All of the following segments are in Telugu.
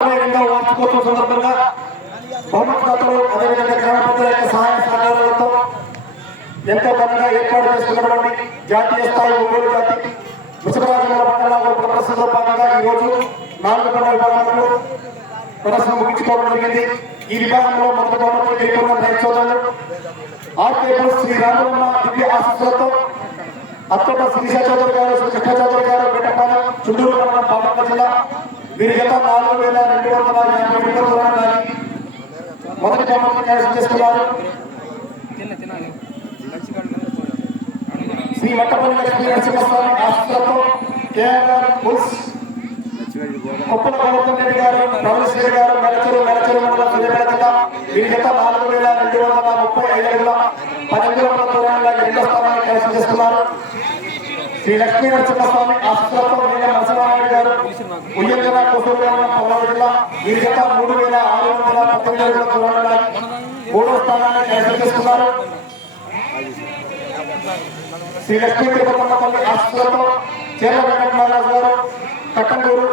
వార్షికోత్సవం సందర్భంగా బహుమతిదాతలు అదేవిధంగా గ్రామ ప్రజల యొక్క సహాయ సహకారాలతో ఎంతో ఘనంగా ఏర్పాటు చేసుకున్నటువంటి జాతీయ స్థాయి ఒంగోలు జాతి వృషభరాజుల మండల ప్రదర్శనలో భాగంగా ఈ రోజు 4 పండుగ విభాగాలను ప్రదర్శన ముగించుకోవడం జరిగింది. ఈ విభాగంలో మొదటి బహుమతి గెలుపొందిన రైతు సోదరులు ఆర్కేపుల్ శ్రీ రామలమ్మ దివ్య ఆశీస్సులతో అత్తోట శ్రీశా చౌదరి గారు, శ్రీ కృష్ణ చౌదరి గారు, పేటపాలెం చుండూరు మండలం బాపట్ల జిల్లా వీరి గత 4250 మీటర్ల దూరాన్ని లాగి మొదటి బహుమతిని కైవసం చేసుకున్నారు. శ్రీ మట్టపల్లి లక్ష్మీ నరసింహస్వామి ఆశీస్సులతో కేఆర్ బుల్స్ కొప్పల గోవర్ధన్ రెడ్డి గారు, ప్రవీణ్ గారు, మెలచూరు మండలం సూర్యాపేట జిల్లా వీరి గత 4235 అడుగుల 10 కిలోమీటర్ల దూరాన్ని లాగి రెండో స్థానాన్ని కైవసం చేసుకున్నారు. శ్రీ లక్ష్మీ నరసింహస్వామి ఆశీస్సులతో నీల నరసింహారాయుడు గారు, ఉయ్యంజన కోసూరుగారం పల్నాడు జిల్లా వీరి గత 3618 అడుగుల దూరాన్ని లాగి మూడో స్థానాన్ని కైవసం చేసుకున్నారు. శ్రీ లక్ష్మీ తిరుపతమ్మపల్లి ఆశీస్సులతో చేర్ల వెంకటనారాజు గారు, కట్టంగూరు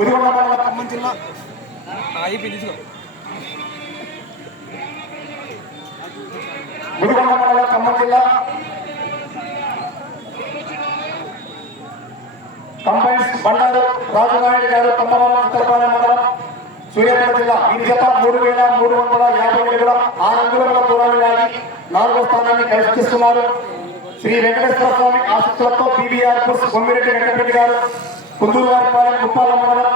ఉరిగొండ మండలం ఖమ్మం జిల్లా గుడిగొండ మండలం ఖమ్మం జిల్లా కంబైన్స్ బండారు రాజునాయుడు గారు, తమ్మవరం ఉత్తరపాలెం మండలం సూర్యాపేట జిల్లా వీరి గత 3350 అడుగుల 6 అంగుళాల దూరాన్ని లాగి 4వ స్థానాన్ని కైవసం చేసుకున్నారు. శ్రీ వెంకటేశ్వర స్వామి ఆశీస్సులతో బీబీఆర్ పుల్స్ బొమ్మిరెడ్డి వెంకటరెడ్డి గారు, కుందూరువారిపాలెం కుప్పాల మండలం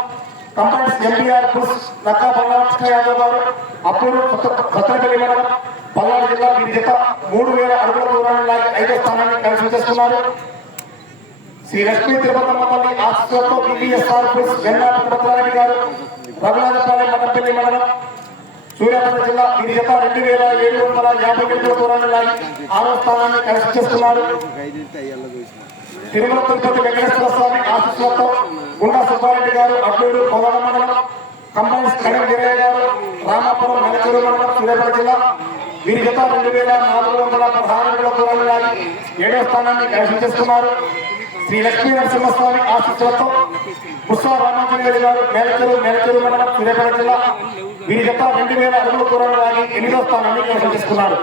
కంబైన్స్ ఎంబీఆర్ పుల్స్ నక్కా బలరామకృష్ణ యాదవ్ గారు, అప్పూరు సత్తెనపల్లి మండలం పల్నాడు జిల్లా వీరి గత 3000 అడుగుల దూరాన్ని లాగి 5వ స్థానాన్ని కైవసం చేసుకున్నారు. శ్రీ లక్ష్మీ తిరుపతమ్మపల్లి ఆశీస్సులతో బీబీఎస్ఆర్ పుల్స్ వెన్నా తిరుపతిరెడ్డి గారు, రఘునాథపాలెం మఠంపల్లి మండలం సూర్యాపేట జిల్లా వీరి గత 2750 అడుగుల దూరాన్ని లాగి 6వ స్థానాన్ని కైవసం చేసుకున్నారు. తిరుమల తిరుపతి వెంకటేశ్వర స్వామి ఆశీస్సులతో గుండా సుబ్బారెడ్డి గారు, అడ్డూరు పొగాడ మండలం కంబైన్స్ కడెం వీరయ్య గారు, రామాపురం మెలచూరు మండలం సూర్యాపేట జిల్లా వీరి గత 2416 అడుగుల దూరాన్ని లాగి 7వ స్థానాన్ని కైవసం చేసుకున్నారు. శ్రీ లక్ష్మీ నరసింహస్వామి ఆశీస్సులతో పుష్ప రామాంజనేయులు గారు, మేలచెరు మండలం సూర్యాపేట జిల్లా వీరి గత 2000 అడుగుల దూరాన్ని లాగి 8వ స్థానాన్ని కైవసం చేసుకున్నారు.